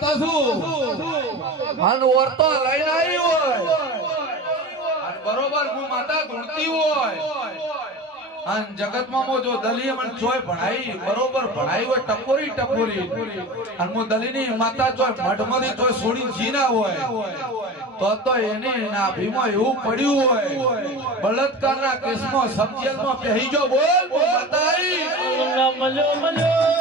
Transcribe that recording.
માતા છું અને ઓરતો લઈને આવી હોય અને બરોબર હું માતા ધૂણતી હોય અને જગતમાં જો દલીએ મને જોય ભણાઈ બરોબર ભણાઈ હોય ટપોરી અને હું દલીની માતા જોય મઢમાંથી જોય છોડી જીના હોય તો એની નાભીમાં એવું પડ્યું હોય બળાત્કારના કેસમાં સબજેલમાં પહેરી જો બોલ માતાઈ મળ્યો